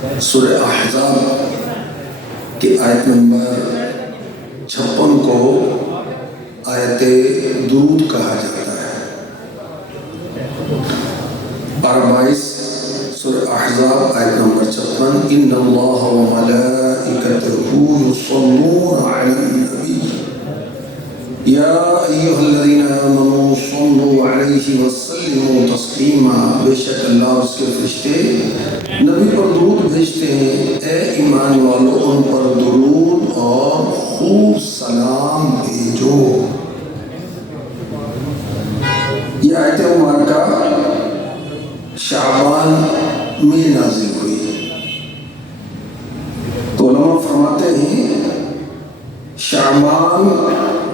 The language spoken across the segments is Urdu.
سورہ احزاب کی آیت نمبر 56 کو آیت درود کہا جاتا ہے۔ پارہ 22 سورہ احزاب آیت نمبر 56، ان اللہ و ملائکتہ یصلون علی النبی یا ایھا الذین آمنوا صلوا علیہ وسلموا تسلیما۔ بے شک اللہ اور اس کے فرشتے نبی پر درود بھیجتے ہیں، اے ایمان والو ان پر درود اور خوب سلام بھیجو۔ یہ آیت مبارکہ شعبان میں نازل ہوئی۔ تو علماء فرماتے ہیں شعبان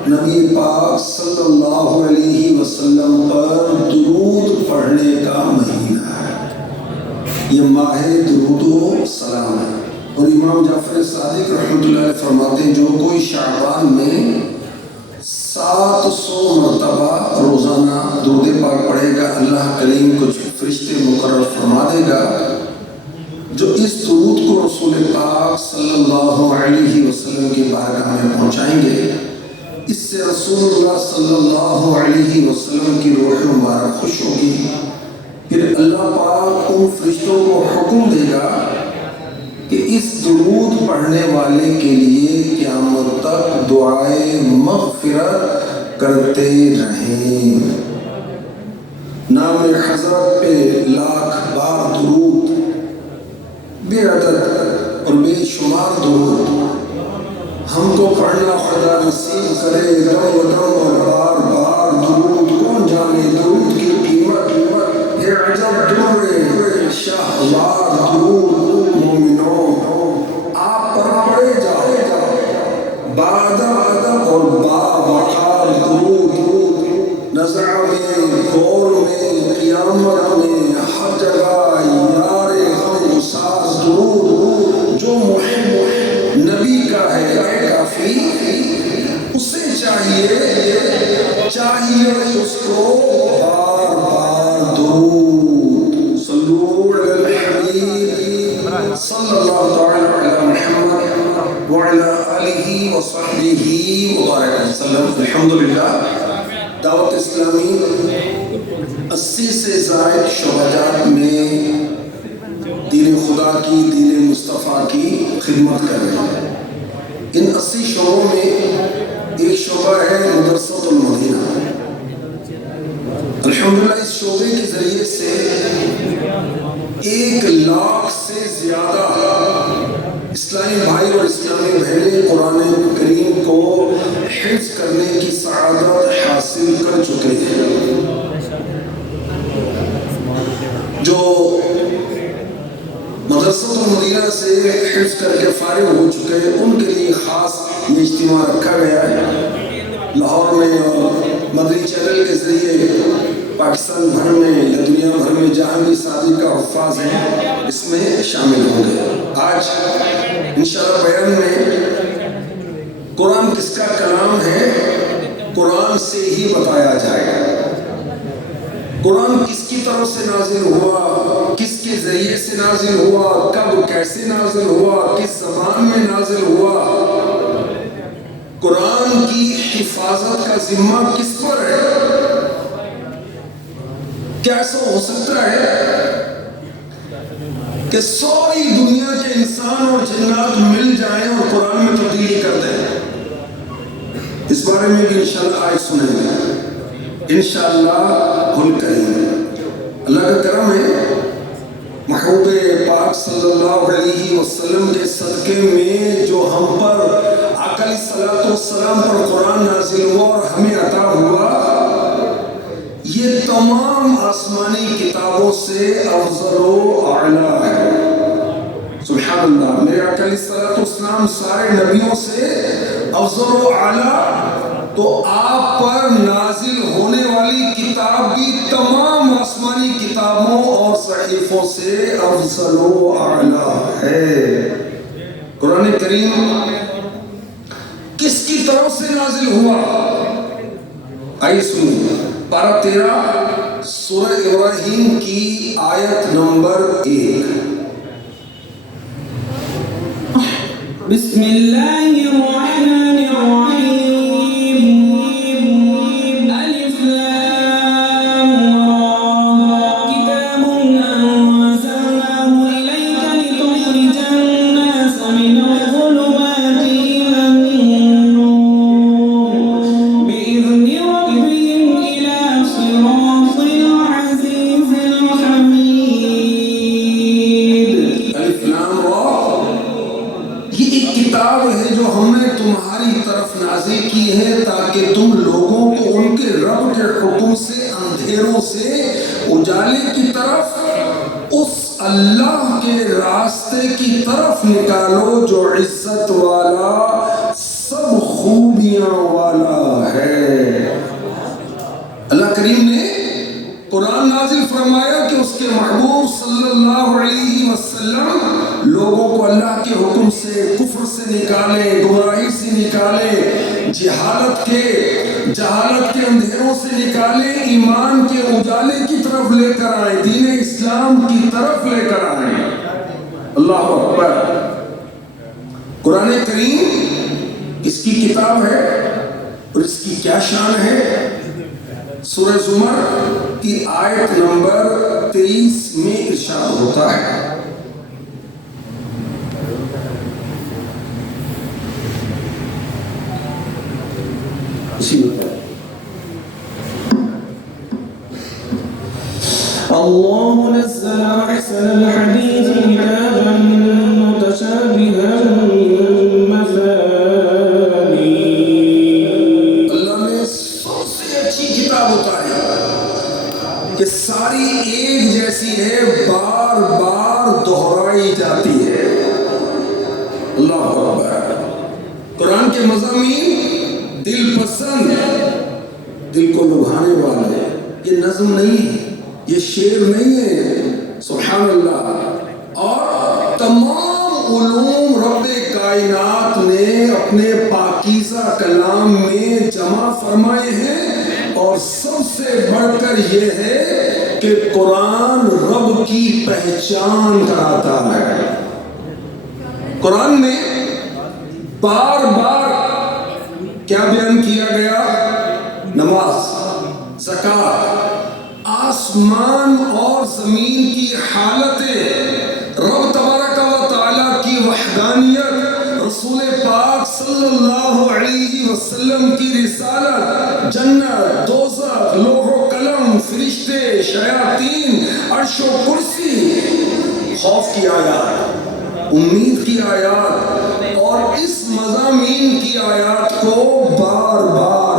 نبی پاک صلی اللہ علیہ وسلم پر درود پڑھنے کا مہینہ ہے، یہ ماہ درود و سلام ہے۔ اور امام جعفر صادق رحمۃ اللہ علیہ فرماتے ہیں جو کوئی شعبان میں 700 مرتبہ روزانہ درود پاک پڑھے گا، اللہ کریم کچھ فرشتے مقرر فرما دے گا جو اس درود کو رسول پاک صلی اللہ علیہ وسلم کی بارگاہ میں پہنچائیں گے۔ اس سے رسول اللہ صلی اللہ علیہ وسلم کی روح مبارک خوش ہوگی، پھر اللہ پاک ان فرشتوں کو حکم دے گا کہ اس درود پڑھنے والے کے لیے قیامت تک دعائے مغفرت کرتے رہیں۔ نام حضرت پہ لاکھ بار درود، بے عدد اور بے شمار درود ہم کو پڑھنا خدا نصیب کرے۔ دم و دم اور بار بار درود، کون جانے درود کی قیمت، یہ عجب در شاہوار درود۔ مومنوں آپ پر پڑھے جاؤ بادہ اور باوقار درود، نظر میں، غور میں، قیامت میں، ہر جگہ یار ہم ساز درود۔ جو محب نبی کا ہے کافی، اسے چاہیے اس کو بار بار درود۔ صلو علی الحبیب صلی اللہ تعالی علی محمد وعلی آلہ وصحبہ وبارک وسلم۔ الحمدللہ دعوت اسلامی 80 سے زائد شعبات میں دین خدا کی، دین مصطفیٰ کی خدمت کر رہے ہیں۔ ان 80 شعبوں میں ایک شعبہ ہے مدرسۃ المدینہ۔ الحمدللہ اس شعبے کے ذریعے سے 1 لاکھ سے زیادہ اسلامی بھائی اور اسلامی بہنیں قرآن کریم کو حفظ کرنے کی سعادت حاصل کر چکے ہیں۔ جو مدرسۃ المدینہ سے حفظ کر کے فارغ ہو چکے ہیں ان کے لیے خاص یہ اجتماع رکھا گیا ہے۔ لاہور میں اور مدری چینل کے ذریعے پاکستان بھر میں یا دنیا بھر میں جہاں بھی سعدی کا حفاظ ہیں اس میں شامل ہوں گے۔ آج انشاءاللہ بیان میں قرآن کس کا کلام ہے، قرآن سے ہی بتایا جائے گا۔ قرآن کس کی طرف سے نازل ہوا، کس کے ذریعے سے نازل ہوا، کب کیسے نازل ہوا، کس زبان میں نازل ہوا، قرآن کی حفاظت کا ذمہ کس پر ہے، کیسا ہو سکتا ہے کہ ساری دنیا کے انسان اور جنات مل جائیں اور قرآن میں تبدیلی کر دیں۔ اس بارے میں بھی انشاءاللہ آج سنیں گے انشاءاللہ ہم کریں۔ اللہ کا کرم ہے، محبوب پاک صلی اللہ علیہ وسلم کے صدقے میں جو ہم پر آقا علیہ الصلوۃ والسلام پر قرآن نازل ہوا اور ہمیں عطا ہوا، یہ تمام آسمانی کتابوں سے افضل و اعلیٰ ہے۔ سبحان اللہ، میرے آقا علیہ الصلوۃ والسلام سارے نبیوں سے افضل و اعلیٰ، تو آپ پر نازل ہونے والی کتاب بھی تمام آسمانی کتابوں اور صحیفوں سے افضل و اعلیٰ ہے۔ قرآن کریم کس کی طرف سے نازل ہوا؟ آئیے سنیے، پارہ 13 سورہ ابراہیم کی آیت نمبر 1۔ بسم الله الرحمن الرحيم ألف لام را كتاب أنزلناه إليك لتخرج الناس من الظلمات إلى النور بإذن ربهم إلى صراط العزيز الحميد. الف لام را، یہ ایک کتاب ہے جو ہم نے تمہاری طرف نازل کی ہے تاکہ تم لوگوں کو ان کے رب کے حکم سے اندھیروں سے اجالے کی طرف اس اللہ کے راستے کی طرف نکالو جو عزت والا سب خوبیاں والا ہے. اللہ کریم نے قرآن نازل فرمایا کہ اس کے محبوب صلی اللہ علیہ وسلم لوگوں کو اللہ کے حکم سے، کفر سے نکالے، گمراہی سے نکالے، جہالت کے اندھیروں سے نکالے، ایمان کے اجالے کی طرف لے کر آئے، دین اسلام کی طرف لے کر آئے. اللہ اکبر. قرآن کریم اس کی کتاب ہے اور اس کی کیا شان ہے؟ سورہ زمر کی آیت نمبر 23 میں ارشاد ہوتا ہے، الله نزل أحسن الحديث كتابا متشابها مثاني. اللہ نے سب سے اچھی کتاب اتاری کہ ساری ایک جیسی ہے، بار بار دہرائی جاتی ہے. اللہ اکبر. قرآن کے مضامین دل پسند، دل کو لبھانے والے. یہ نظم نہیں ہے، یہ شعر نہیں ہے، سبحان اللہ. اور تمام علوم رب کائنات نے اپنے پاکیزہ کلام میں جمع فرمائے ہیں، اور سب سے بڑھ کر یہ ہے کہ قرآن رب کی پہچان کراتا ہے. قرآن میں بار بار کیا بیان کیا گیا؟ نماز، زکوٰۃ، آسمان اور زمین کی حالتیں، رب تبارک و تعالیٰ کی وحدانیت، رسول پاک صلی اللہ علیہ وسلم کی رسالت، جنت، دوزخ، لوح و قلم، فرشتے، شیاطین، عرش و کرسی، خوف کی آیات، امید کی آیات اور اس مضامین کی آیات کو بار بار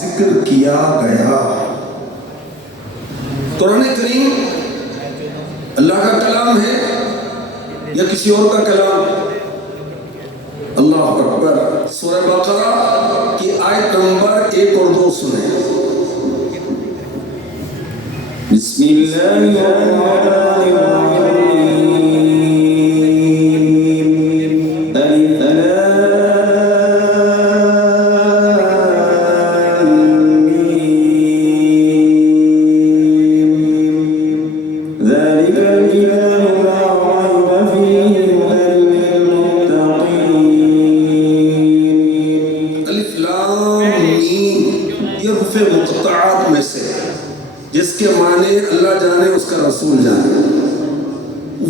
ذکر کیا گیا. قرآن کریم اللہ کا کلام ہے یا کسی اور کا کلام؟ اللہ اکبر. سورہ بقرہ کی آیت نمبر 1 اور 2 سنیں. بسم اللہ الرحمن الرحیم الف لام میم ذلك الكتاب لا ريب فيه هدى للمتقين. الف لام میم یہ حروف مقطعات میں سے جس کے معنی اللہ جانے اس کا رسول جانے.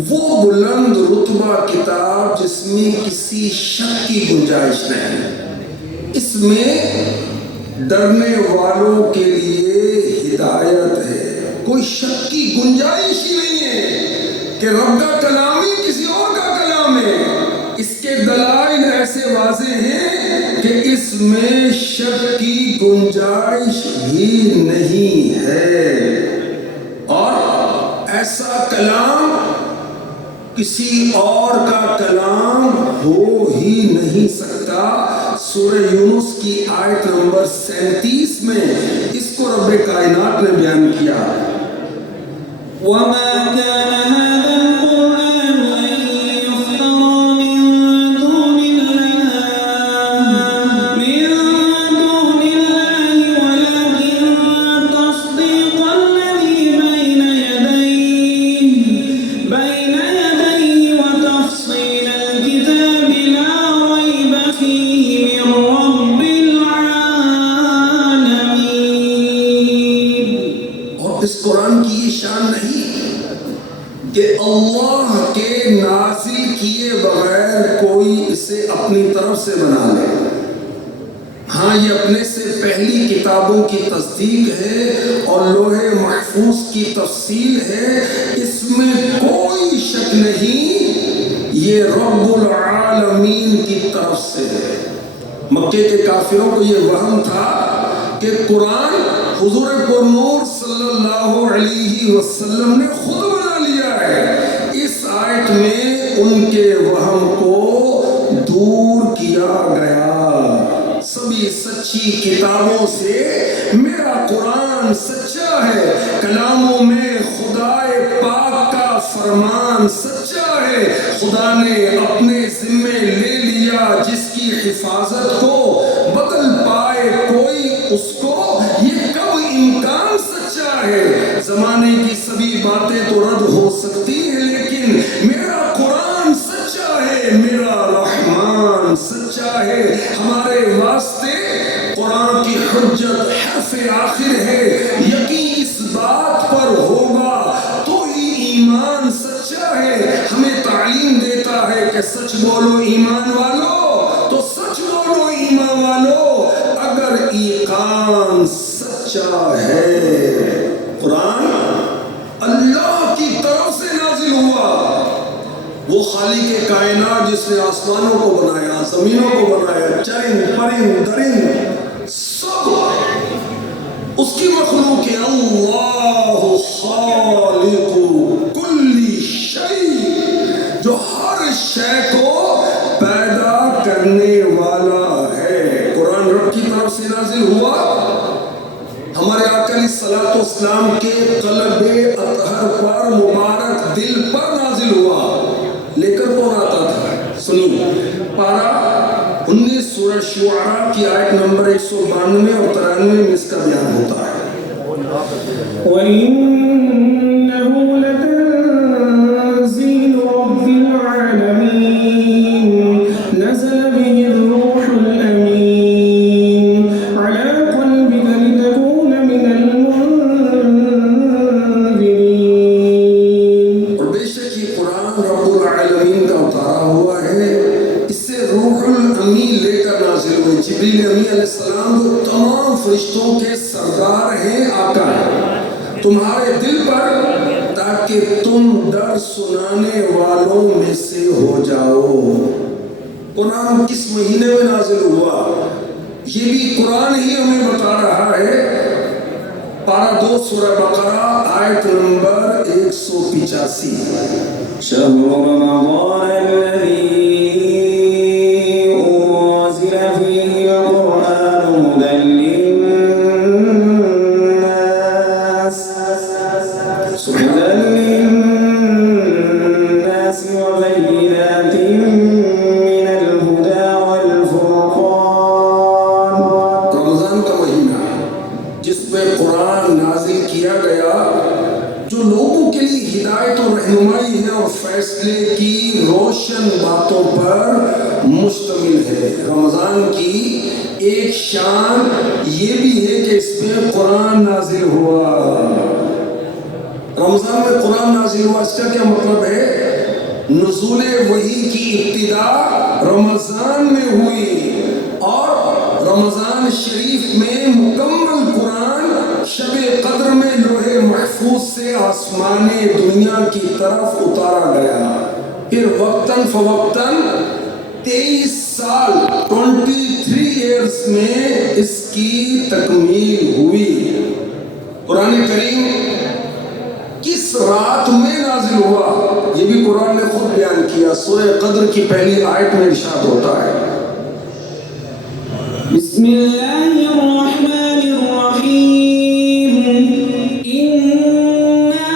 وہ بلند رتبہ کتاب جس میں کسی شک کی گنجائش نہیں، اس میں ڈرنے والوں کے لیے ہدایت ہے. کوئی شک کی گنجائش ہی نہیں ہے کہ رب کا کلام ہی کسی اور کا کلام ہے. اس کے دلائل ایسے واضح ہیں کہ اس میں شک کی گنجائش ہی نہیں ہے، اور ایسا کلام کسی اور کا کلام ہو ہی نہیں سکتا. سورہ یونس کی آیت نمبر 37 میں اس کو رب کائنات نے بیان کیا. وما كان هذا القرآن أن يفترى من دون الله ولكن تصديق الذي بين يديه وتفصيل الكتاب کہ اللہ کے نازل کیے بغیر کوئی اسے اپنی طرف سے بنا لے۔ ہاں یہ اپنے سے پہلی کتابوں کی تصدیق ہے اور لوح محفوظ کی تفصیل ہے، اس میں کوئی شک نہیں، یہ رب العالمین کی طرف سے ہے۔ مکے کے کافروں کو یہ وہم تھا کہ قرآن حضور پرنور صلی اللہ علیہ وسلم نے خود بنا لیا ہے۔ اس آیت میں ان کے وہم کو دور کیا گیا۔ سبھی سچی کتابوں سے میرا قرآن سچا ہے، کلاموں میں خدائے پاک کا فرمان سچا ہے۔ خدا نے اپنے ذمے لے لیا، جس کی حفاظت کو بدل پائے کوئی اس کو یہ کب امکان سچا ہے۔ زمانے کی سبھی باتیں تو رد ہو سکتی ہیں، لیکن میرا قرآن سچا ہے، میرا رحمان سچا ہے۔ ہمارے واسطے قرآن کی حجت حرف آخر ہے، یقین اس بات پر ہوگا تو ہی ایمان سچا ہے۔ ہمیں تعلیم دیتا ہے کہ سچ بولو ایمان والو، تو سچ بولو ایمان والو اگر ایقان سچا ہے۔ قرآن اللہ کی طرف سے نازل ہوا، وہ خالق کائنات جس نے آسمانوں کو بنایا، زمینوں کو بنایا، چرند پرند درند سب اس کی مخلوق ہے۔ اللہ خالق کل شیء، جو ہر شے کو پیدا کرنے والا ہے۔ قرآن رب کی طرف سے نازل ہوا، ہمارے آقا علیہ الصلوۃ والسلام کے قلب اطہر پر، مبارک دل پر نازل ہوا۔ لے کر کون آتا تھا؟ سنیے، پارہ 19 سورہ شعراء کی آیت نمبر 192 اور 93 میں اس کا بیان ہوتا ہے۔ وَإِنَّهُ لَتَنزِيلُ رَبِّ الْعَالَمِينَ نَزَلَ بِهِ الرُّوحُ الْأَمِينُ عَلَى قَلْبِكَ لِتَكُونَ مِنَ الْمُنذِرِينَ۔ اور بے شک یہ قرآن رب العالمین کا اتارا ہوا ہے، اس سے روح الامین لے کر نازل ہوئے۔ جبریل امین علیہ السلام جو تمام فرشتوں کے سردار ہیں، آقا ہیں، تمہارے دل پر، تاکہ تم در سنانے والوں میں سے ہو جاؤ۔ قرآن کس مہینے میں نازل ہوا یہ بھی قرآن ہی ہمیں بتا رہا ہے۔ پارہ 2 سورہ بقرہ آیت نمبر 185۔ شهر رمضان الذي أنزل فيه القرآن هدى للناس وبينات من الهدى والفرقان۔ رمضان کا مہینہ جس میں قرآن نازل کیا گیا، جو لوگوں کے لیے ہدایت و رہنمائی ہے اور فیصلے کی روشن باتوں پر مشتمل ہے۔ رمضان کی ایک شان یہ بھی ہے کہ اس میں قرآن نازل ہوا۔ رمضان میں قرآن نازل ہوا، اس کا کیا مطلب ہے؟ نزول وحی کی ابتدا رمضان میں ہوئی، اور رمضان شریف میں مکمل قرآن شب قدر میں لوح محفوظ سے آسمان دنیا کی طرف اتارا گیا۔ پھر وقتاً فوقتاً 23 سال 23 ایئرز میں اس کی تکمیل ہوئی۔ قرآن کریم کس رات میں نازل ہوا یہ بھی قرآن نے خود بیان کیا۔ سورہ قدر کی پہلی آیت میں ارشاد ہوتا ہے، بسم اللہ الرحمن الرحیم، إِنَّا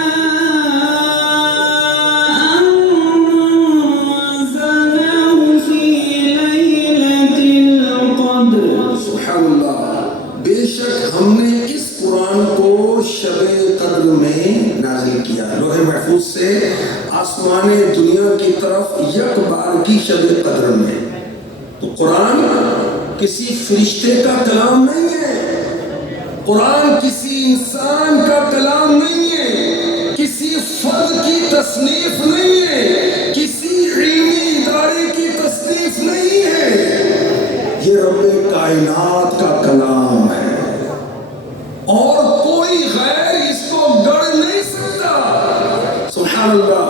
أَنزَلْنَاهُ فِي لَيْلَةِ الْقَدْرِ۔ سبحان اللہ، بے شک ہم نے اس قرآن کو شب قدر میں نازل کیا، لوح محفوظ سے آسمان دنیا کی طرف یک بار کی شب قدر میں۔ تو قرآن کسی فرشتے کا کلام نہیں ہے، قرآن کسی انسان کا کلام نہیں ہے، کسی فرد کی تصنیف نہیں ہے، کسی علمی ادارے کی تصنیف نہیں ہے، یہ رب کائنات کا کلام ہے اور کوئی غیر اس کو گڑھ نہیں سکتا۔ سبحان اللہ،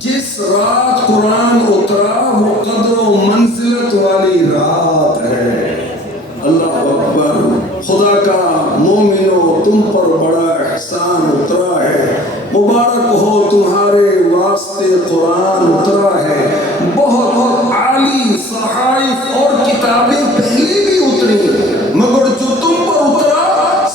جس رات قرآن اترا وہ قدر و منزلت والی رات ہے۔ اللہ اکبر، خدا کا مومنو تم پر بڑا احسان اترا ہے، مبارک ہو تمہارے واسطے قرآن اترا ہے۔ بہت بہت عالی صحائف اور کتابیں پہلے بھی اتری، مگر جو تم پر اترا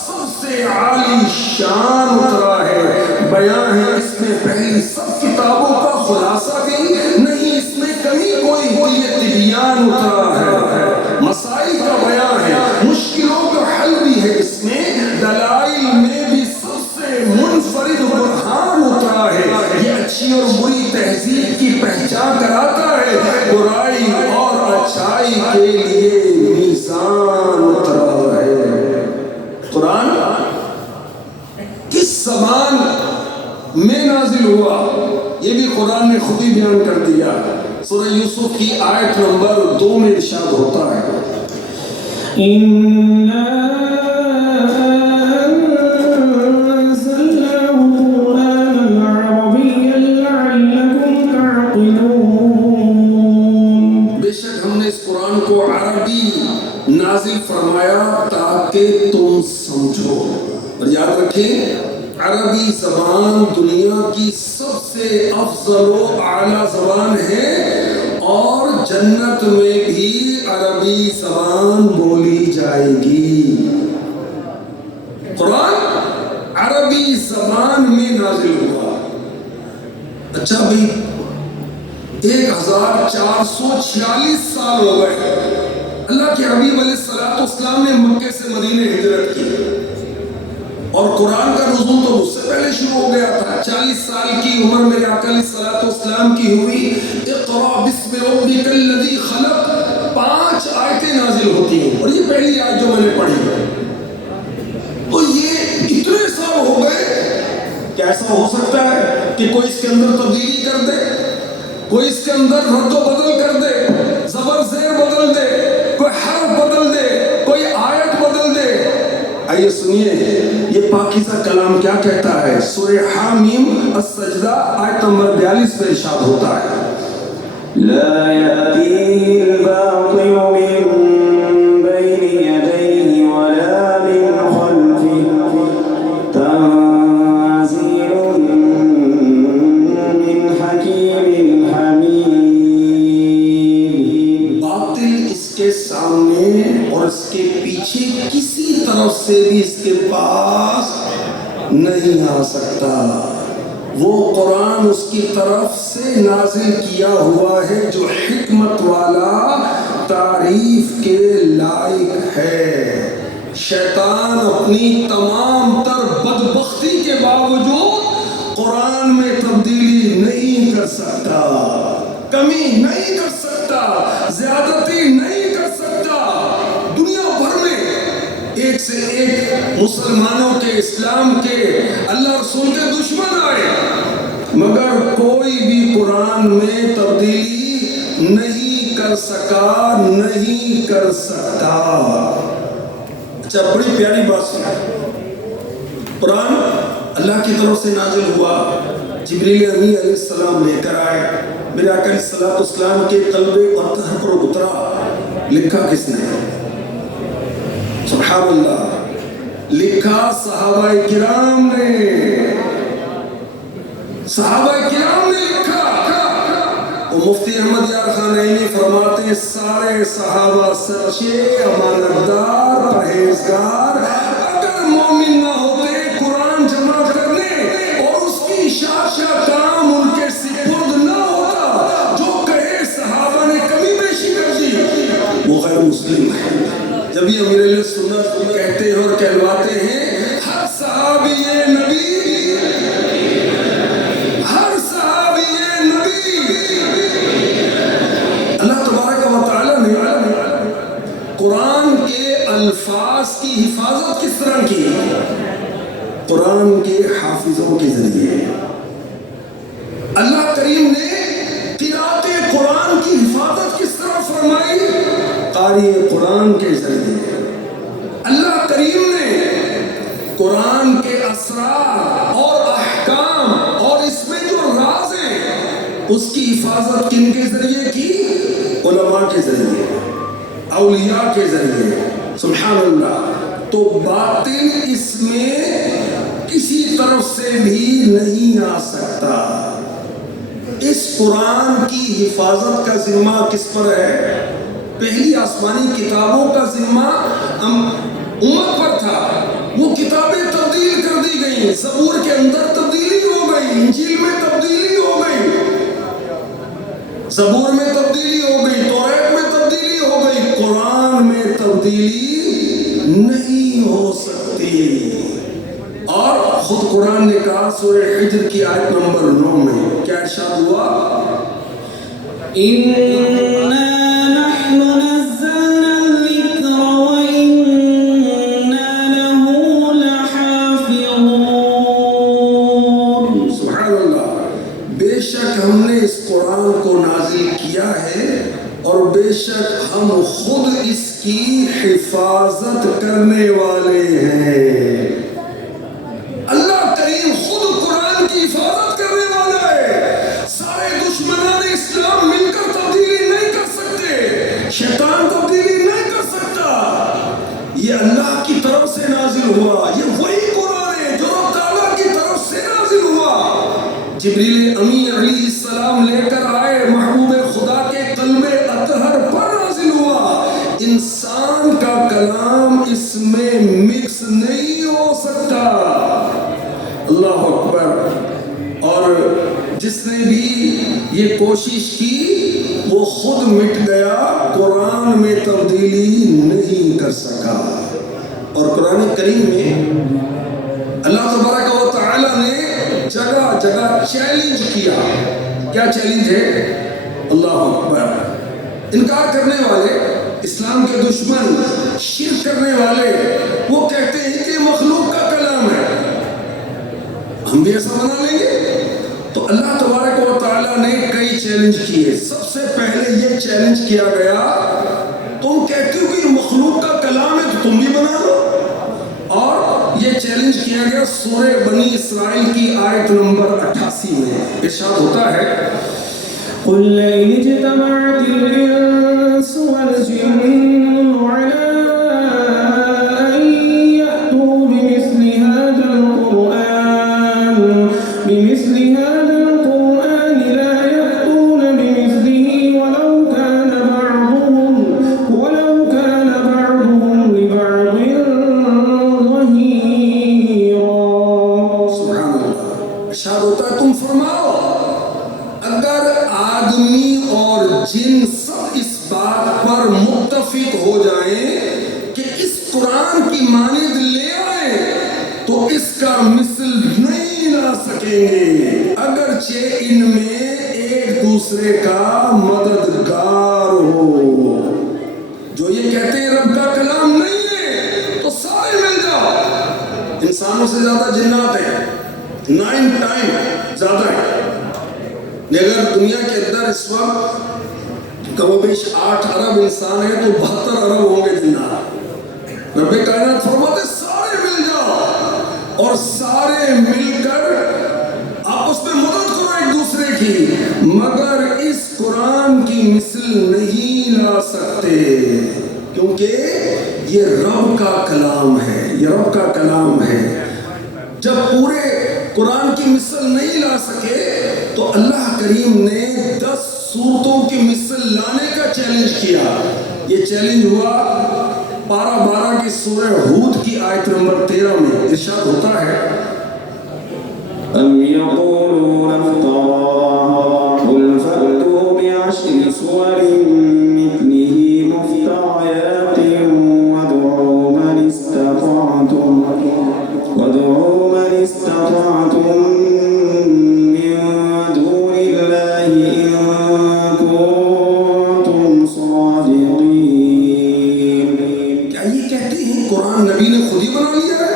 سب سے عالی شان اترا ہے۔ بیان ہے اس میں پہلی سب کتابوں کا خلاصہ بھی نہیں، اس میں کمی کوئی، یہ تبیان اترا ہے، مسائل کا بیان ہے، مشکلوں کا حل بھی ہے، اس میں دلائل میں بھی سب سے منفرد برہان اترا ہے۔ یہ اچھی اور بری تہذیب کی پہچان کراتا ہے، برائی اور اچھائی کے لیے میزان اترا ہے۔ قرآن کس زبان میں نازل ہوا یہ بھی قرآن نے خود ہی بیان کر دیا۔ سورہ یوسف کی آیت نمبر 2 میں ارشاد ہوتا ہے، بے شک ہم نے اس قرآن کو عربی نازل فرمایا تاکہ تم سمجھو۔ اور یاد رکھیں، عربی زبان دنیا کی سب سے افضل و اعلیٰ زبان ہے اور جنت میں بھی عربی زبان بولی جائے گی۔ قرآن عربی زبان میں نازل ہوا۔ اچھا بھائی، 1446 سال ہو گئے اللہ کے حبیب علیہ السلام نے مکے سے مدینے ہجرت کی، اور قرآن کا نزول تو اس سے پہلے شروع ہو گیا تھا۔ 40 سال کی عمر میرے آقا علیہ السلام کی ہوئی، اقرأ بسم ربک الذی خلق 5 آیتیں نازل ہوتی ہیں، اور یہ پہلی آیت جو میں نے پڑھی ہے۔ تو یہ اتنے سال ہو گئے کہ ایسا ہو سکتا ہے کہ کوئی اس کے اندر تبدیلی کر دے، کوئی اس کے اندر رد و بدل کر دے، زبر زیر بدل دے، کوئی حرف بدل دے، کوئی آیت بدل دے۔ آئیے سنیے یہ پاکیزہ کلام کیا کہتا ہے۔ سورہ حامیم السجدہ آیت نمبر 42 میں ارشاد ہوتا ہے، لا يأتيه الباطل من بين يديه ولا من خلفه تنزيل من حكيم حميد۔ باطل اس کے سامنے اور اس کے پیچھے کسی طرف سے بھی اس کے پاس نہیں آ سکتا۔ وہ قرآن اس کی طرف سے نازل کیا ہوا ہے جو حکمت والا، تعریف کے لائق ہے۔ شیطان اپنی تمام تر بدبختی کے باوجود قرآن میں تبدیلی نہیں کر سکتا، کمی نہیں کر سکتا، زیادتی نہیں کر سکتا۔ دنیا بھر میں ایک سے ایک مسلمانوں کے، اسلام کے، اللہ رسول کے دشمن آئے، مگر کوئی بھی قرآن میں تبدیلی نہیں کر سکا، نہیں کر سکتا۔ اچھا، بڑی پیاری بات سنیں، قرآن اللہ کی طرف سے نازل ہوا، جبریل امین علیہ السلام لے کر آئے، میرے آقا علیہ السلام کے قلب اطہر پر اترا۔ لکھا کس نے؟ سبحان اللہ، لکھا صحابہ کرام نے، صحابہ کرام نے لکھا۔ تو مفتی احمد یار خان عینی فرماتے ہیں سارے صحابہ سچے، امانتدار، پرہیزگار، اگر مومن نہ ہوتے قرآن جمع کرنے اور اس کی شاشہ کام ان کے سپرد نہ ہوتا، جو کہے صحابہ نے کمی بیشی کر دی وہ غیر مسلم ہے۔ جب یہ امیر علیہ سنت کہتے ہیں اور کہلواتے ہیں ہر صحابی نبی، ہر صحابی نبی، اللہ تبارک و تعالی نے قرآن کے الفاظ کی حفاظت کس طرح کی؟ قرآن کے حافظوں کے ذریعے۔ اس کی حفاظت کن کے ذریعے کی؟ علماء کے ذریعے، اولیاء کے ذریعے، سبحان اللہ۔ تو باطل اس میں کسی طرف سے بھی نہیں آ سکتا۔ اس قرآن کی حفاظت کا ذمہ کس پر ہے؟ پہلی آسمانی کتابوں کا ذمہ امت پر تھا، وہ کتابیں تبدیل کر دی گئیں، زبور کے اندر تبدیلی ہو گئی، انجیل میں تبدیلی ہو گئی، زبور میں تبدیلی ہو گئی، توریت میں تبدیلی ہو گئی، قرآن میں تبدیلی نہیں ہو سکتی۔ اور خود قرآن نے کہا سورہ حجر کی آیت نمبر 9 میں کیا ارشاد ہوا؟ إِنَّا نَحْنُ نَزَّلْنَا الذِّكْرَ وَإِنَّا لَهُ لَحَافِظُونَ۔ سبحان اللہ، بے شک ہم نے اس قرآن کو نازل کیا ہے اور بے شک ہم خود اس کی حفاظت کرنے والے ہیں۔ اللہ کریم خود قرآن کی حفاظت کرنے والا ہے۔ سارے دشمنان اسلام مل کر تبدیلی نہیں کر سکتے، شیطان تبدیلی نہیں کر سکتا۔ یہ اللہ کی طرف سے نازل ہوا، یہ وہی قرآن ہے جو رب تعالیٰ کی طرف سے نازل ہوا۔ جبریل امین علیہ السلام لے کر آئے، محبوب خدا کے قلب اطہر پر نازل ہوا۔ انسان کا کلام اس میں مکس نہیں ہو سکتا۔ اللہ اکبر۔ اور جس نے بھی یہ کوشش کی وہ خود مٹ گیا، قرآن میں تبدیلی نہیں کر سکا۔ اور قرآن کریم میں اللہ تبارک و تعالی نے جگہ جگہ چیلنج کیا۔ کیا چیلنج ہے؟ اللہ اکبر۔ انکار کرنے والے، اسلام کے دشمن، شرک کرنے والے، وہ کہتے ہیں کہ مخلوق کا کلام ہے، ہم بھی ایسا بنا لیں گے۔ تو اللہ تبارک و تعالیٰ نے کئی چیلنج کیے۔ سب سے پہلے یہ چیلنج کیا گیا، تم کہتے ہو کہ مخلوق کا کلام ہے تو تم بھی بنا لو۔ اور یہ چیلنج کیا گیا سورہ بنی اسرائیل کی آیت نمبر 88 میں، ارشاد ہوتا ہے قُلْ لَئِنِ اجْتَمَعَتِ الْإِنسُ وَالْجِنُّ عَلَىٰ أَن يَأْتُوا بِمِثْلِ هَٰذَا الْقُرْآنِ لَا يَأْتُونَ بِمِثْلِهِ وَلَوْ كَانَ بَعْضُهُمْ لِبَعْضٍ ظَهِيرًا۔ سبحان اللہ۔ ارشاد ہوتا ہے تم فرماؤ، اگر آدمی اور جن سب اس بات پر متفق ہو جائیں کہ اس قرآن کی مانند لے آئیں تو اس کا مثل نہیں لا سکیں گے، اگرچہ ان میں ایک دوسرے کا مددگار ہو۔ جو یہ کہتے ہیں رب کا کلام نہیں ہے تو سارے مل جاؤ۔ انسانوں سے زیادہ جنات ہیں، 9 ٹائم زیادہ ہیں۔ اگر دنیا کے اندر اس وقت کم و بیش 8 ارب انسان ہیں تو 72 ارب ہوں گے جنات۔ رب کائنات فرماتے سارے مل جاؤ اور سارے مل کر آپس میں مدد کرو ایک دوسرے کی، مگر اس قرآن کی مثل نہیں لا سکتے، کیونکہ یہ رب کا کلام ہے، یہ رب کا کلام ہے۔ جب پورے قرآن کی مثل نہیں لا سکے تو اللہ کریم نے 10 سورتوں کی مثل لانے کا چیلنج کیا۔ یہ چیلنج ہوا پارہ 12 کی سورہ ہود کی آیت نمبر 13 میں، ارشاد ہوتا ہے أَمْ يَقُولُونَ افْتَرَاهُ قُلْ فَأْتُوا بِعَشْرِ سُوَرٍ مِثْلِهِ مُفْتَرَيَاتٍ وَادْعُوا مَنِ اسْتَطَعْتُم مِّن دُونِ اللَّهِ إِن كُنتُمْ صَادِقِينَ۔ کیا یہ کہتے ہیں قرآن نبی نے خود ہی بنا لیا ہے؟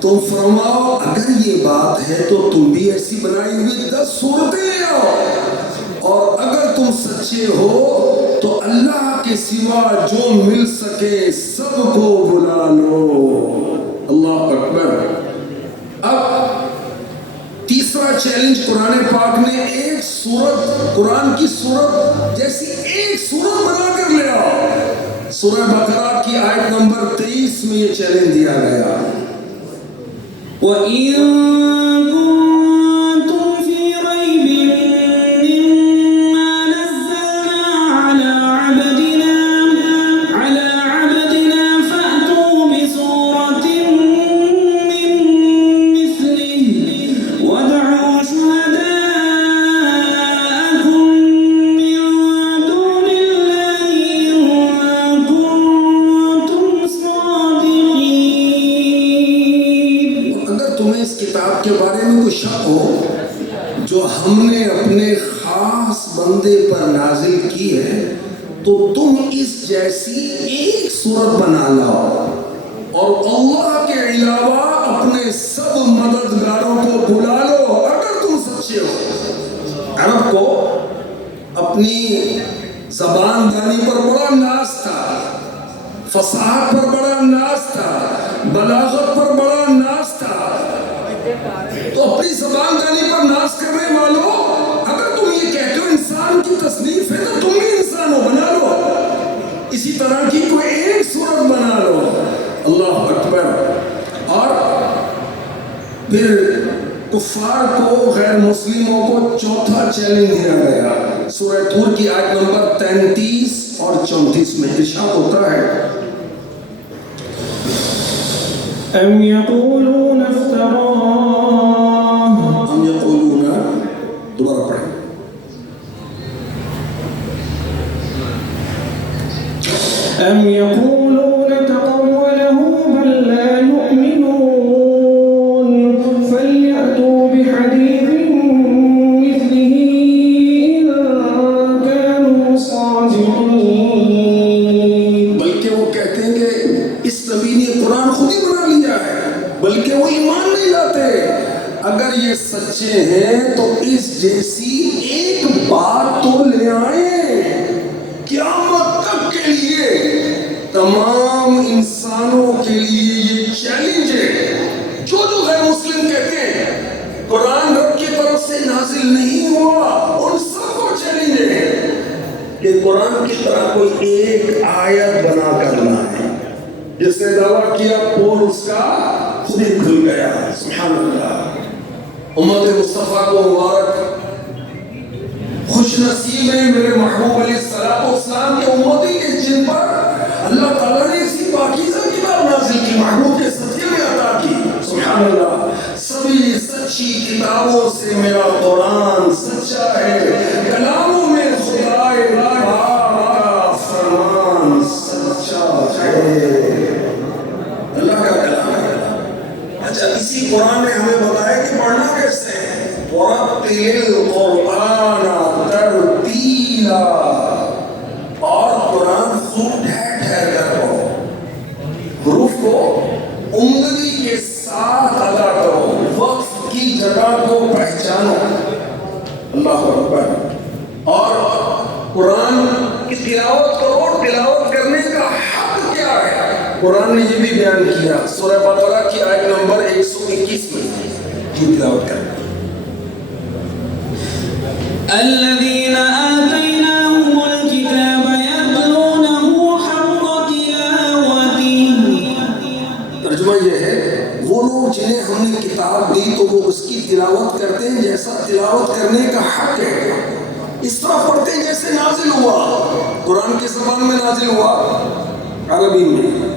تم فرماؤ اگر یہ بات ہے تو تم بھی ایسی بنائی ہوئی 10 سورتیں لے آؤ، اور اگر تم سچے ہو تو اللہ کے سوا جو مل سکے سب کو بلا لو۔ اللہ اکبر۔ اب تیسرا دوسرا چیلنج قرآن پاک نے ایک سورت، قرآن کی سورت جیسی ایک سورت بنا کر لے آؤ۔ سورہ بقرہ کی آیت نمبر 23 میں یہ چیلنج دیا گیا، وَإِن كُنتُمْ فِي رَيْبٍ مِّمَّا نَزَّلْنَا عَلَىٰ عَبْدِنَا فَأْتُوا بِسُورَةٍ مِّن مِّثْلِهِ وَادْعُوا شُهَدَاءَكُم مِّن دُونِ اللَّهِ إِن كُنتُمْ صَادِقِينَ۔ اگر تمہیں اس کتاب کے بارے میں کوئی شک ہو جو ہم نے اپنے خاص بندے پر نازل کی ہے تو تم اس جیسی ایک صورت بنا لاؤ اور اللہ کے علاوہ اپنے سب مددگاروں کو بلا لو اگر تم سچے ہو۔ عرب کو اپنی زبان دانی پر بڑا ناز تھا، فصاحت پر بڑا ناز تھا، بلاغت پر بڑا ناز تھا۔ تو اپنی زبان دانی پر ناز کرنے والوں، اگر تم یہ کہتے ہو انسان کی تصنیف ہے تو تم بھی انسان ہو، بنا لو اسی طرح کی کوئی ایک صورت بنا لو۔ اللہ اکبر۔ اور پھر کفار کو، غیر مسلموں کو چوتھا چیلنج دیا گیا۔ سورہ طور کی آیت نمبر 33 اور 34 میں ارشاد ہوتا ہے، أَمْ يَقُولُونَ افْتَرَاهُ ہم یقولون، دوبارہ پڑھیں، أَمْ يَقُولُونَ تَقَوَّلَهُ بَل لَّا يُؤْمِنُونَ فَلْيَأْتُوا بِحَدِيثٍ مِّثْلِهِ إِن كَانُوا صَادِقِينَ۔ بلکہ وہ کہتے ہیں کہ اس نبی نے قرآن خود ہی بنا لیا ہے، بلکہ وہ ایمان نہیں لاتے۔ اگر یہ سچے ہیں تو اس جیسی ایک بات تو لے آئیں۔ قیامت تک کے لیے، تمام انسانوں کے لیے یہ چیلنج ہے۔ جو غیر مسلم کہتے ہیں قرآن رب کی طرف سے نازل نہیں ہوا، ان سب کو چیلنج ہے کہ قرآن کی طرح کوئی ایک آیت بنا کر لائیں۔ جس نے دعویٰ کیا پول اس کا خود ہی کھل گیا۔ سبحان اللہ۔ امت مصطفیٰ کو مبارک، خوش نصیب ہے میرے محبوب علیہ السلام کے امتی کے جن پر اللہ تعالیٰ نے اسی پاکیزہ کتاب نازل کی، محبوب کے صدقے میں عطا کی۔ سبحان اللہ۔ سبھی سچی کتابوں سے میرا قرآن سچا ہے، کلاموں میں خدا فرمان سچا ہے، اللہ کا کلام ہے۔ اچھا، اسی قرآن نے ہمیں بتایا کہ پڑھنا کیسے ہے۔ وَرَتِّلِ الْقُرْآنَ تَرْتِيلًا، اور قرآن خوب ٹھہر ٹھہر کر پڑھو، حروف کو عمدگی کے ساتھ ادا کرو، وقف کی جگہ کو پہچانو۔ اللہ اکبر۔ اور قرآن کی تلاوت کرو، تلاوت کرنے کا حق کیا ہے قرآن نے یہ بھی بیان کیا۔ سورہ بقرہ کی آیت نمبر 121 میں کی تلاوت کریں، الذين آتيناهم الكتاب يتلونه حق تلاوته۔ ترجمہ یہ ہے، وہ لوگ جنہیں ہم نے کتاب دی تو وہ اس کی تلاوت کرتے ہیں جیسا تلاوت کرنے کا حق ہے، اس طرح پڑھتے ہیں جیسے نازل ہوا۔ قرآن کس زبان میں نازل ہوا؟ عربی میں۔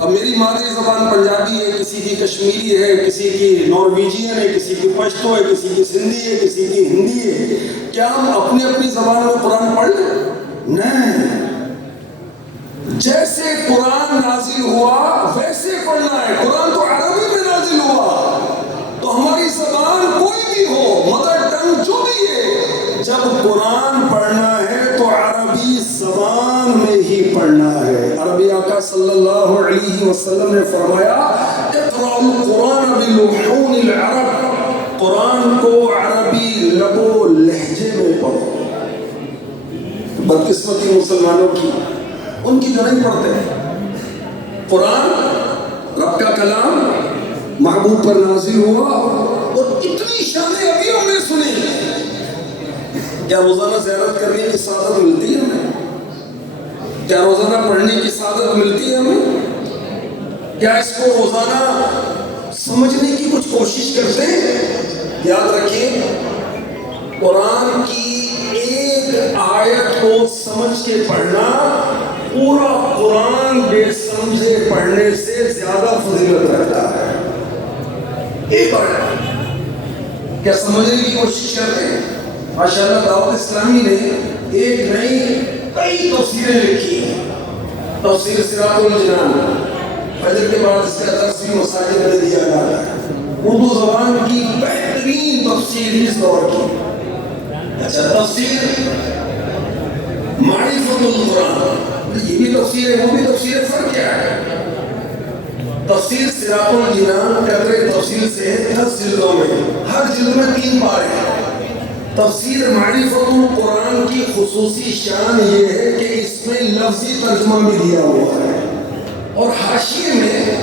اب میری مادری زبان پنجابی ہے، کسی کی کشمیری ہے، کسی کی نارویجین ہے، کسی کی پشتو ہے، کسی کی سندھی ہے، کسی کی ہندی ہے۔ کیا ہم اپنی اپنی زبان میں قرآن پڑھ لیں؟ نہیں، جیسے قرآن نازل ہوا ویسے پڑھنا ہے۔ قرآن تو عربی میں نازل ہوا، تو ہماری زبان کوئی بھی ہو، مدر ٹنگ جو بھی ہے، جب قرآن پڑھنا ہے تو عربی زبان میں ہی پڑھنا ہے۔ عربی آقا صلی اللہ علیہ وسلم نے فرمایا، اقرأ القرآن بلحون العرب، قرآن کو عربی لب و لہجے میں پڑھو۔ بدقسمتی مسلمانوں کی، ان کی جو نہیں پڑھتے۔ قرآن رب کا کلام، محبوب پر نازل ہوا اور اتنی شانیں ابھی ہم نے سنی. کیا روزانہ زیارت کرنے کی سعادت ملتی ہے ہمیں؟ کیا روزانہ پڑھنے کی سعادت ملتی ہے ہمیں؟ کیا اس کو روزانہ سمجھنے کی کچھ کوشش کرتے ہیں؟ یاد رکھیے قرآن کی ایک آیت کو سمجھ کے پڑھنا پورا قرآن بے سمجھے پڑھنے سے زیادہ فضیلت رکھتا ہے. ایک آیت کیا سمجھنے کی کوشش کرتے ہیں؟ ماشاءاللہ دعوت اسلامی نے ایک نئی کئی تفسیریں لکھی ہیں. تفسیر صراط الجنان، فجر کے بعد اس کا درس بھی مساجد میں دیا جاتا ہے. اردو زبان کی بہترین تفسیر اس دور کی. اچھا تفسیر معرفت القرآن، یہ بھی تفسیر ہے وہ بھی تفسیر ہے، فرق کیا ہے؟ تفسیر صراط الجنان قدر تفصیل سے 10 جلدوں میں، ہر جلد میں 3 پارے. تفسیر معرفت القرآن کی خصوصی شان یہ ہے کہ اس میں لفظی ترجمہ بھی دیا ہوا ہے اور حاشیے میں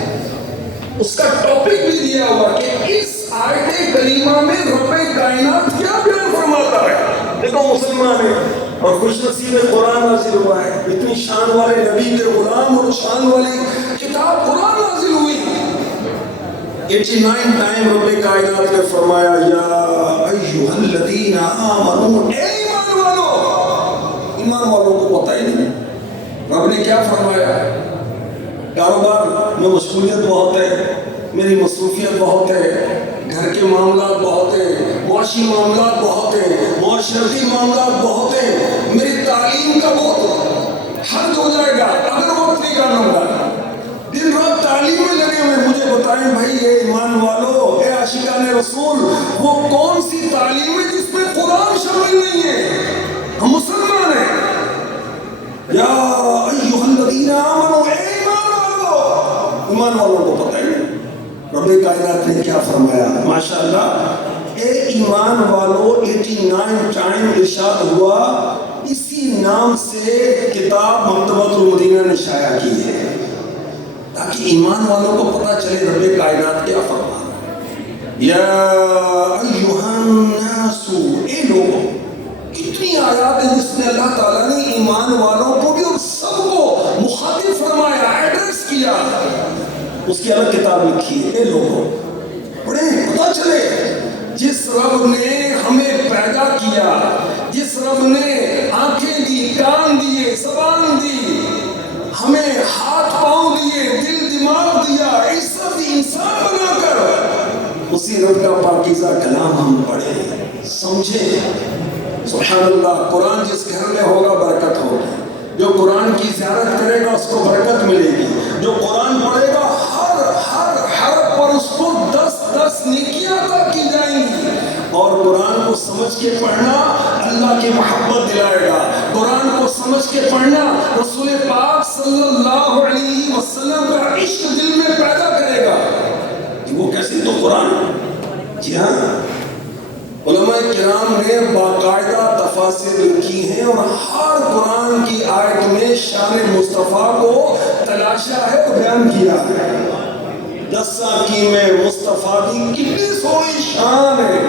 اس کا ٹاپک بھی دیا ہوا کہ اس آیت کریمہ میں رب کائنات کیا بیان فرماتا ہے. دیکھو مسلمان ہے اور خوش نصیب قرآن نازل ہوا ہے. اتنی شان والے نبی کے غلام اور شان والی کتاب قرآن نازل ہوئی. 89 ٹائم رب کائنات نے فرمایا یا ایھا الذین آمنوا، اے ایمان والو. ایمان والوں کو پتہ ہی نہیں رب نے کیا فرمایا. کاروبار میں مشغولیت بہت ہے، میری مصروفیت بہت ہے، گھر کے معاملات بہت ہیں، معاشی معاملات بہت ہیں، معاشرتی معاملات بہت ہیں، میری تعلیم کا بہت حد ہو جائے گا اگر وقت نکالوں گا. دن رات تعلیم میں لگے ہوئے. مجھے بتائیں بھائی اے ایمان والو، اے عاشقان رسول، وہ کون سی تعلیم ہے جس میں قرآن شامل نہیں ہے؟ ہم مسلمان ہیں. یا ایھا الذین آمنوا، اے ایمان والو. ایمان والوں کو پتہ ہے رب کائنات نے کیا فرمایا. ماشاءاللہ اے ایمان والو 89 ٹائم ارشاد ہوا. اسی نام سے کتاب مکتبۃ المدینہ نے شائع کی ہے تاکہ ایمان والوں کو پتہ چلے رب کائنات کیا فرما. یا ایھا الناس، اے لوگوں. کتنی آیات ہیں جس میں اللہ تعالیٰ نے ایمان والوں کو بھی اور سب کو مخاطب فرمایا، ایڈریس کیا. اس کی الگ کتاب لکھی ہے. اے لوگوں پڑھیں، پتہ چلے جس رب نے ہمیں پیدا کیا، جس رب نے آنکھیں دی، کان دیے، زبان دی، ہمیں ہاتھ پاؤں دیے، دل دماغ دیا، عزت دی انسان بنا کر، اسی رب کا پاکیزہ کلام ہم پڑھیں، سمجھیں. سبحان اللہ. قرآن جس گھر میں ہوگا برکت ہوگی. جو قرآن کی زیارت کرے گا اس کو برکت ملے گی. جو قرآن پڑھے گا ہر حرف پر اس کو 10 نیکیاں عطا کی جائیں گی. اور قرآن کو سمجھ کے پڑھنا اللہ کی محبت دلائے گا. قرآن کو سمجھ کے پڑھنا رسول پاک صلی اللہ علیہ وسلم کا عشق دل میں پیدا کرے گا. وہ کیسے؟ تو قرآن. جی ہاں، علماء کرام نے باقاعدہ تفاسیر لکھی ہیں اور ہر قرآن کی آیت میں شان مصطفیٰ کو تلاشا ہے اور بیان کیا ہے. دسا کی میں مصطفیٰ دی کتنی سونی شان ہے.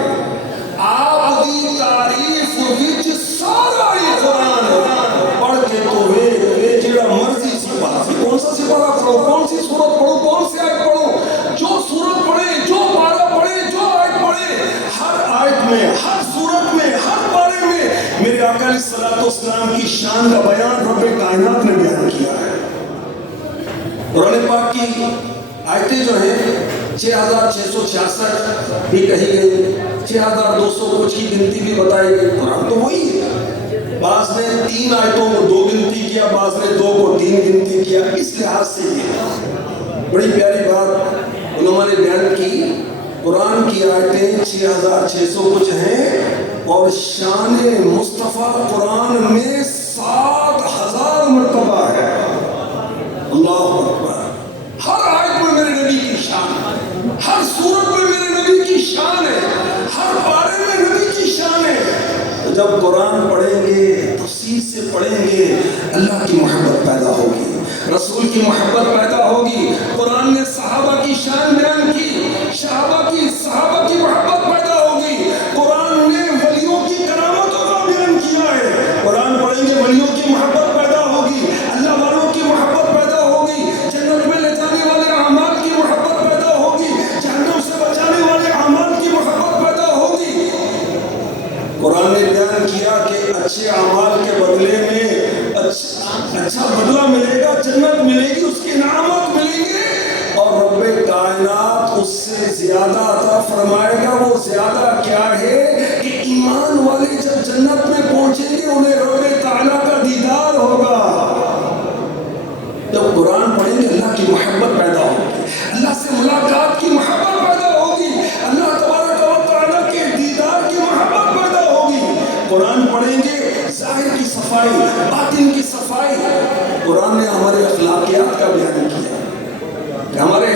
آپ دی تعریف وچ سارا ہی قرآن ہے. پڑھ کے تو وے جڑا مرضی سپارہ، کون سا سپارہ پڑھو، کون سی سورت پڑھو، کون سی آیت پڑھو، جو سورت پڑھے، جو پارہ پڑھے، جو آیت پڑھے، ہر آیت میں، ہر سورت میں، ہر پارے میں میرے آقا علیہ الصلوۃ والسلام کی شان کا بیان رب کائنات نے بیان کیا ہے. قرآن پاک کی آیتیں جو ہیں 6666 بھی کہی گئی، 6200 کچھ کی گنتی بھی بتائی گئی. قرآن تو وہی ہے. بعض نے 3 آیتوں کو 2 گنتی کیا، بعض نے 2 کو 3 گنتی کیا. اس لحاظ سے یہ بڑی پیاری بات علماء نے بیان کی. قرآن کی آیتیں 6600 کچھ ہیں اور شان مصطفیٰ قرآن میں 7000 مرتبہ ہے. اللہ اکبر. ہر آیت میں میرے نبی کی شان، ہر سورت میں میرے نبی کی شان ہے، ہر پارے میں نبی کی شان ہے. تو جب قرآن پڑھیں گے، تفصیل سے پڑھیں گے، اللہ کی محبت پیدا ہوگی، رسول کی محبت پیدا ہوگی. قرآن نے صحابہ کی شان بیان کی. صحابہ کی محبت پیدا ہوگی. قرآن نے ولیوں کی کرامتوں کا بیان کیا ہے. قرآن پڑھیں گے ولیوں کی محبت پیدا ہوگی, اللہ والوں کی محبت پیدا ہوگی, جنت میں لے جانے والے اعمال کی محبت پیدا ہوگی, جہنم سے بچانے والے اعمال کی محبت پیدا ہوگی. قرآن نے بیان کیا کہ اچھے اعمال کے بدلے میں اچھا بدلہ ملے گا, جنت ملے گی, اس کے انعامات ملیں گے, اور رب کائنات اس سے زیادہ عطا فرمائے گا. وہ زیادہ کیا ہے کہ ایمان والے جب جنت میں پہنچیں گے انہیں رب تعالیٰ کا دیدار ہوگا. جب قرآن پڑھیں گے اللہ کی محبت پیدا ہوگی, اللہ سے ملاقات کی محبت پیدا ہوگی, اللہ تبارک و تعالیٰ کے دیدار کی محبت پیدا ہوگی. قرآن پڑھیں گے ظاہر کی صفائی, باطن کی صفائی. قرآن نے ہمارے اخلاقیات کا بیان کیا کہ ہمارے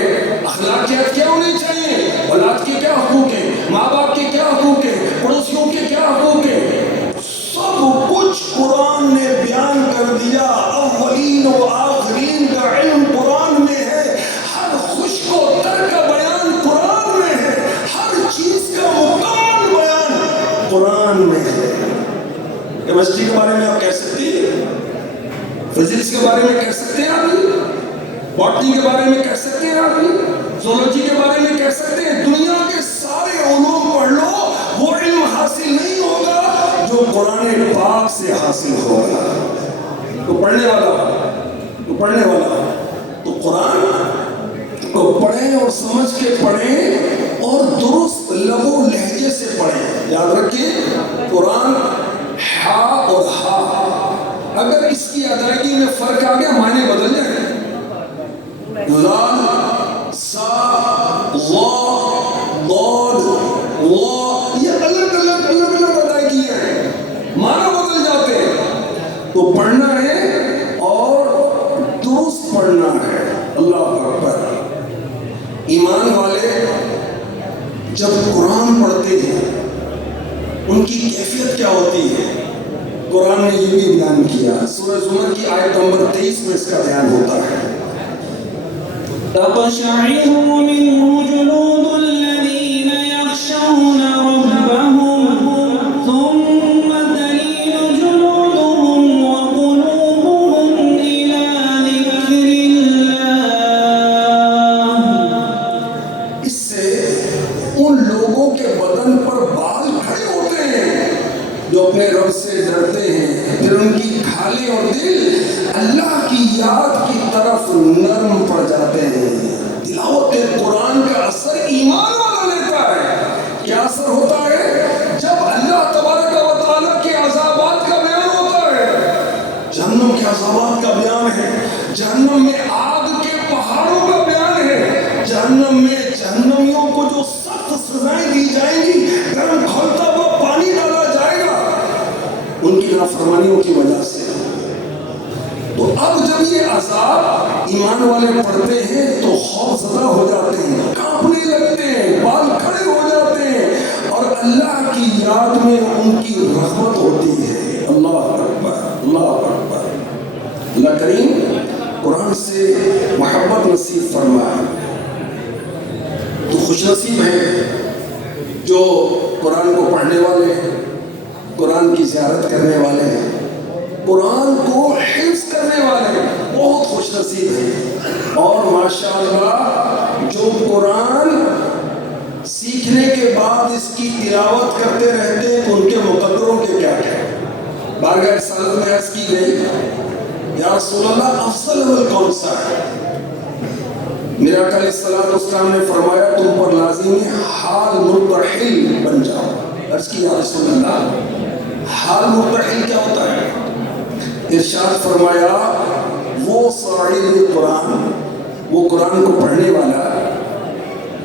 اخلاقیات کیا ہونی چاہیے, اولاد کے کیا حقوق ہیں, ماں باپ کے کیا حقوق ہیں, پڑوسیوں کے کیا حقوق ہیں, سب کچھ قرآن نے بیان کر دیا. اولین و آخرین کا علم قرآن میں ہے, ہر خشک و تر کا بیان قرآن میں ہے, ہر چیز کا مکمل بیان قرآن میں ہے. کیمسٹری کے بارے میں آپ کہہ سکتی ہیں, فزکس کے بارے میں کہہ سکتے ہیں, آپ باٹنی کے بارے میں کہہ سکتے ہیں, آپ زولوجی کے بارے میں کہہ سکتے ہیں. دنیا کے سارے علوم پڑھ لو, وہ علم حاصل نہیں ہوگا جو قرآن پاک سے حاصل ہوگا. تو پڑھنے والا تو قرآن کو پڑھیں اور سمجھ کے پڑھیں اور درست لب و لہجے سے پڑھیں. یاد رکھیں قرآن ہا اور ہا, اگر اس کی ادائیگی میں فرق آ گیا معنی بدل جائیں. لام سا ضاد ضاد وا, یہ الگ الگ ادائیگی ہے, معنی بدل جاتے ہیں. تو پڑھنا ہے اور درست پڑھنا ہے. اللہ اکبر. ایمان والے جب قرآن پڑھتے ہیں ان کی کیفیت کیا ہوتی ہے, قرآن نے یہ بھی بیان کیا. سورہ زمر کی آیت نمبر 23 میں اس کا بیان ہوتا ہے. تقشعر منه جلود الذين يخشون ربهم ثم تلين جلودهم وقلوبهم إلى ذكر الله. اس سے ان لوگوں کے بدن پر بال کھڑے ہوتے ہیں جو اپنے رب سے ڈرتے ہیں, پھر ان کی کھالیں اور دل اللہ کی یاد کی طرف نرم پڑ جاتے ہیں. تلاوت قرآن کا اثر ایمان والا لیتا ہے. کیا اثر ہوتا ہے جب اللہ تبارک و تعالیٰ کے عذابات کا بیان ہوتا ہے, جہنم کے عذابات کا بیان ہے, جہنم میں آگ کے پہاڑوں کا بیان ہے, جہنم میں جہنمیوں کو جو سخت سزائیں دی جائیں گی, گرم کھولتا ہوا پانی ڈالا جائے گا ان کی نافرمانیوں کی وجہ سے. تو اب جب یہ عذاب ایمان والے پڑھتے ہیں تو خوف زدہ ہو جاتے ہیں, کانپنے لگتے ہیں, بال کھڑے ہو جاتے ہیں, اور اللہ کی یاد میں ان کی رغبت ہوتی ہے. اللہ اکبر, اللہ اکبر. اللہ کریم قرآن سے محبت نصیب فرمائے. تو خوش نصیب ہیں جو قرآن کو پڑھنے والے ہیں, قرآن کی زیارت کرنے والے ہیں, قرآن کو حفظ کرنے والے بہت خوش نصیب ہیں. اور ماشاءاللہ جو قرآن سیکھنے کے بعد اس کی تلاوت کرتے رہتے ہیں تو ان کے مقدروں کے کیا کہیں. بارگاہ رسالت میں عرض کی گئی, یا رسول اللہ افضل عمل کون سا ہے؟ میرا آقا علیہ السلام نے فرمایا تم پر لازم ہے حال مرتحل بن جاؤ. عرض کی یا رسول اللہ حال مرتحل کیا ہوتا ہے؟ ارشاد فرمایا وہ صاحب قرآن, وہ قرآن کو پڑھنے والا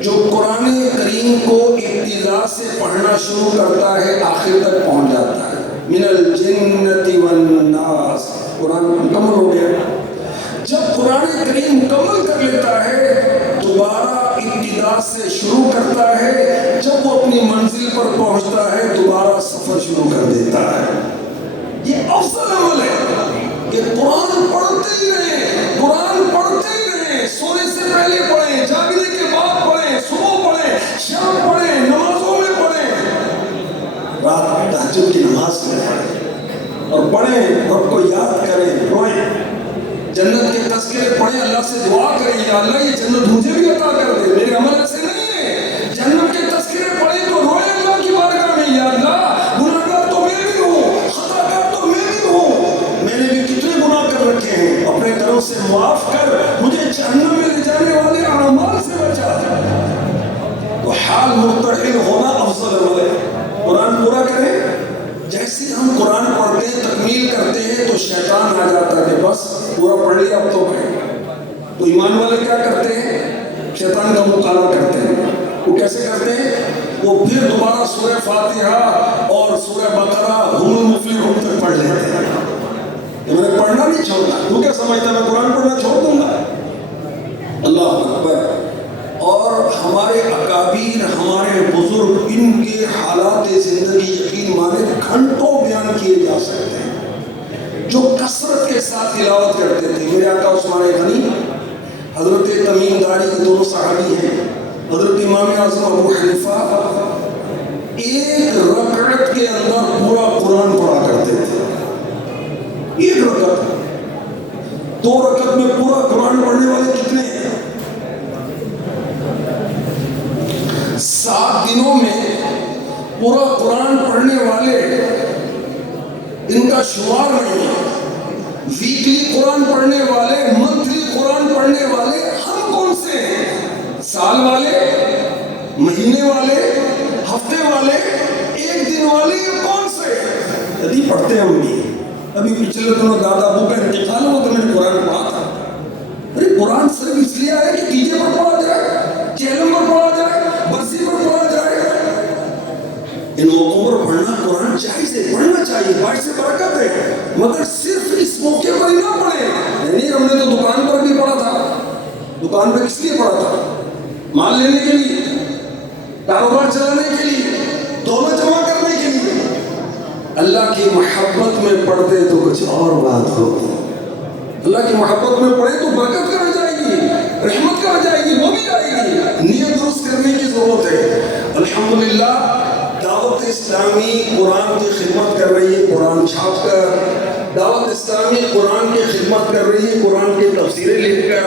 جو قرآن کریم کو ابتدا سے پڑھنا شروع کرتا ہے آخر تک پہنچ جاتا ہے. من الجنت والناس, قرآن مکمل ہو گیا. جب قرآن کریم مکمل کر لیتا ہے دوبارہ ابتدا سے شروع کرتا ہے, جب وہ اپنی منزل پر پہنچتا ہے دوبارہ سفر شروع کر دیتا ہے. یہ افضل عمل ہے کہ قرآن پڑھتے ہی رہیں, قرآن پڑھتے ہی رہیں, سونے سے پہلے پڑھیں, جاگنے کے بعد پڑھیں, صبح پڑھیں, شام پڑھیں، نمازوں میں پڑھیں، رات تہجد کی نماز میں پڑھیں اور پڑھیں، رب کو یاد کریں، روئیں، جنت کے تذکرے پڑھیں، اللہ سے دعا کریں، یا اللہ یہ جنت مجھے بھی عطا کر دے، میرے عمل سے نہیں ہے، جنت کے تذکرے پڑھیں تو روئیں اللہ کی بارگاہ میں، یا اللہ گناہگار تو میں بھی ہوں، خطا کار تو میں بھی ہوں، میں نے بھی کتنے گناہ کر رکھے ہیں، اپنے گھروں سے معاف کر، مجھے جہنم میں لے جانے والے اعمال سے بچا۔ تو حال مرتحل ہونا افضل عمل ہے، قرآن پورا کریں۔ جیسے ہم قرآن پڑھتے ہیں، تکمیل کرتے ہیں، تو شیطان آ جاتا ہے کہ بس پورا پڑھ لیا اب تو بھائی۔ تو ایمان والے کیا کرتے ہیں؟ شیطان کا مقابلہ کرتے ہیں۔ وہ کیسے کرتے ہیں؟ وہ پھر دوبارہ سورہ فاتحہ اور سورہ بقرہ ہم المفلحون تک پڑھ لیتے ہیں کہ میں نے پڑھنا نہیں چھوڑنا۔ تو کیا سمجھتا میں قرآن پڑھنا چھوڑ دوں گا؟ اللہ اکبر۔ اور ہمارے اکابر، ہمارے بزرگ، ان کے حالات زندگی یقین مانے گھنٹوں بیان کیے جا سکتے ہیں، جو کثرت کے ساتھ تلاوت کرتے تھے۔ میرے آقا عثمان غنی، حضرت تمیم داری، دونوں صحابی ہیں، حضرت امام اعظم ابو حنیفہ، ایک رکعت کے اندر پورا قرآن پڑھا کرتے تھے۔ ایک رکعت، 2 رکعت میں پورا قرآن پڑھنے والے کتنے ہیں؟ 7 دنوں میں پورا قرآن پڑھنے والے ان کا شمار نہیں ہے۔ ویکلی قرآن پڑھنے والے، منتھلی قرآن پڑھنے والے ہم کون سے ہیں؟ سال والے، مہینے والے، ہفتے والے، 1 دن والے، یہ کون سے ہیں؟ یدی پڑھتے ہیں ہم بھی۔ ابھی پچھلے دنوں دادا ابو کا انتقال ہوا تو میں نے قرآن پڑھا تھا۔ ارے قرآن صرف اس لیے آیا کہ تیجے پر پڑھا جائے، چہلم پر پڑھا جائے، برسی پر پڑھا جائے۔ ان موقعوں پر پڑھنا قرآن چاہیے، پڑھنا چاہیے، باعث برکت ہے، مگر صرف اس موقع پر ہی نہ پڑھیں۔ نہیں، ہم نے تو دکان پر بھی پڑھا تھا۔ دکان پہ کس لیے پڑھا تھا؟ مال لینے کے لیے، کاروبار چلانے کے لیے، دولت جمع کرنے کے لیے۔ اللہ کی محبت میں پڑھتے تو کچھ اور بات ہوتی۔ اللہ کی محبت میں پڑھے تو برکت کہاں جائے گی، رحمت کہاں جائے گی، وہ بھی آئے گی۔ نیت درست کرنے کی ضرورت ہے۔ الحمدللہ دعوت اسلامی قرآن کی خدمت کر رہی ہے، قرآن چھاپ کر۔ دعوت اسلامی قرآن کی خدمت کر رہی ہے، قرآن کی تفسیریں لکھ کر،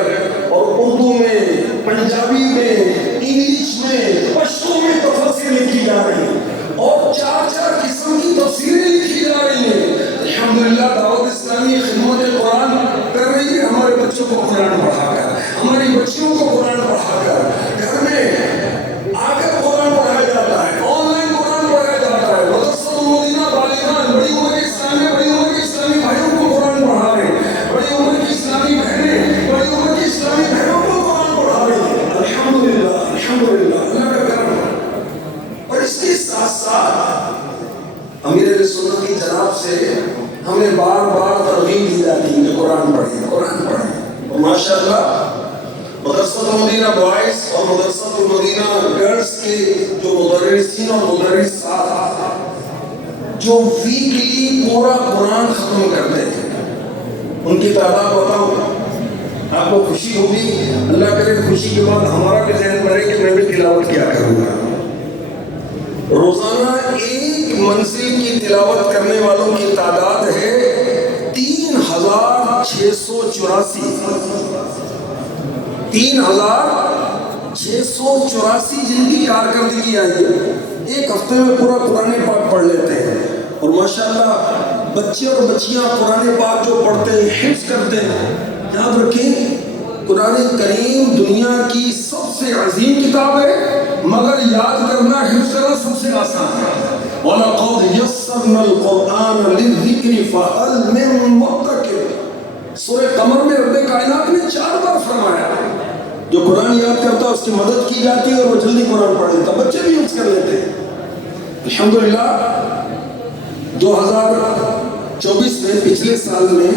اور اردو میں، پنجابی میں، انگلش میں، پشتو میں تفسیر لکھی جا رہی ہے، اور 4 قسم کی تفسیریں لکھی جا رہی ہیں۔ الحمدللہ دعوت اسلامی خدمت قرآن کر رہی ہے، ہمارے بچوں کو قرآن پڑھا کر، ہماری بچیوں کو قرآن پڑھا کر، گھر میں آ کر قرآن پڑھایا جاتا ہے، آن لائن قرآن پڑھایا جاتا ہے۔ مدرسۃ المدینہ بالغان، بڑی عمر کے اسلامی، بڑی عمر کے اسلامی بھائیوں کو قرآن پڑھا رہے ہیں، بڑی عمر کی اسلامی بہنیں، بڑی عمر کی اسلامی بہنوں کو قرآن پڑھا رہے ہیں۔ الحمدللہ، الحمدللہ، اللہ کا کرم۔ اور اس کے ساتھ ساتھ امیر اہل سنت کی جناب سے ہمیں بار بار ترغیب دی جاتی ہے کہ قرآن پڑھیں، قرآن پڑھیں۔ اور ماشاءاللہ مدرسۃ المدینہ بوائز اور مدرسۃ المدینہ گرلز کے جو مدرسین اور مدرسات جو ویکلی پورا قرآن ختم کرتے ہیں، ان کی تعداد بتاؤں، آپ کو خوشی ہوگی۔ اللہ کرے خوشی کے بعد ہمارا بھی ذہن بنے کہ میں بھی تلاوت کیا کروں گا۔ روزانہ 1 منزل کی تلاوت کرنے والوں کی تعداد ہے 3684۔ 3684 جن کی کارکردگی آئی ہے، 1 ہفتے میں پورا قرآن پاک پڑھ لیتے ہیں۔ اور ماشاءاللہ بچے اور بچیاں قرآن پاک جو پڑھتے ہیں، حفظ کرتے ہیں۔ یاد رکھیں قرآن کریم دنیا کی سب سے عظیم کتاب ہے، مگر یاد کرنا، حفظ کرنا سب سے آسان ہے۔ وَلَقَدْ يَسَّرْنَا الْقُرْآنَ لِلذِّكْرِ فَهَلْ مِن مُّدَّكِرٍ۔ سورہ قمر میں رب کائنات نے 4 بار فرمایا جو قرآن یاد کرتا ہے اس کی مدد کی جاتی ہے اور وہ جلدی قرآن پڑھ لیتا، بچے بھی یوز کر لیتے ہیں۔ الحمدللہ 2024 میں، پچھلے سال میں،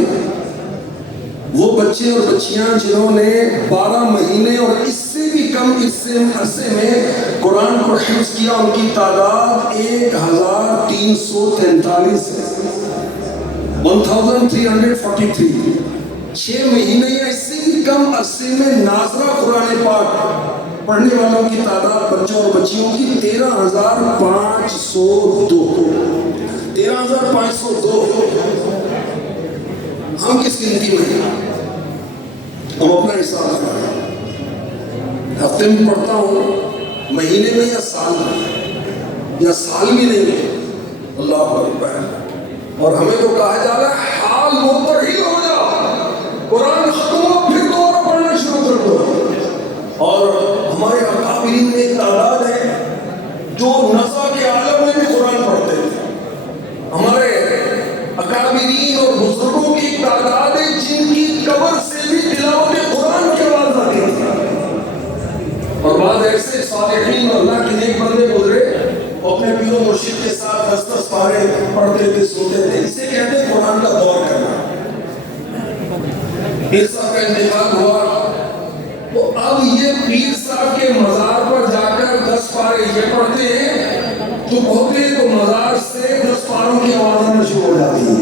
وہ بچے اور بچیاں جنہوں نے 12 مہینے اور اس سے بھی کم عرصے میں قرآن کو حفظ کیا، ان کی تعداد 1343 ہے، 1343۔ 6 مہینے یا اس سے بھی کم عرصے میں ناظرہ قرآن پاک پڑھنے والوں کی تعداد بچوں اور بچیوں کی 13,502 13,502 ہم کس گنتی میں ہیں؟ ہم اپنا حساب کریں، ہفتے میں پڑھتا ہوں، مہینے میں یا سال میں، یا سال بھی نہیں ہے۔ اللہ اکبر۔ اور ہمیں تو کہا جا رہا ہے حال منتقل ہو جاؤ، قرآن ختم ہو پھر دوبارہ پڑھنا شروع کر دو۔ اور ہمارے اکابرین میں ایک تعداد ہے جو نزا کے عالم میں بھی قرآن پڑھتے تھے۔ ہمارے اکابرین اور بزرگوں کی ایک تعداد ہے جن کی قبر سے بھی تلاوت قرآن کی آواز آتی تھی۔ اور بعض ایسے صالحین اور اللہ کے نیک بندے گزرے وہ اپنے پیر و مرشد کے ساتھ 10 پارے پڑھتے تھے، سنتے تھے۔ اسے کہتے ہیں قرآن کا دور کرنا۔ پیر صاحب کا انتقال ہوا تو اب یہ پیر صاحب کے مزار پر جا کر 10 پارے یہ پڑھتے ہیں تو بہتے تو مزار سے 10 پاروں کی آواز آنا شروع ہو جاتی ہے۔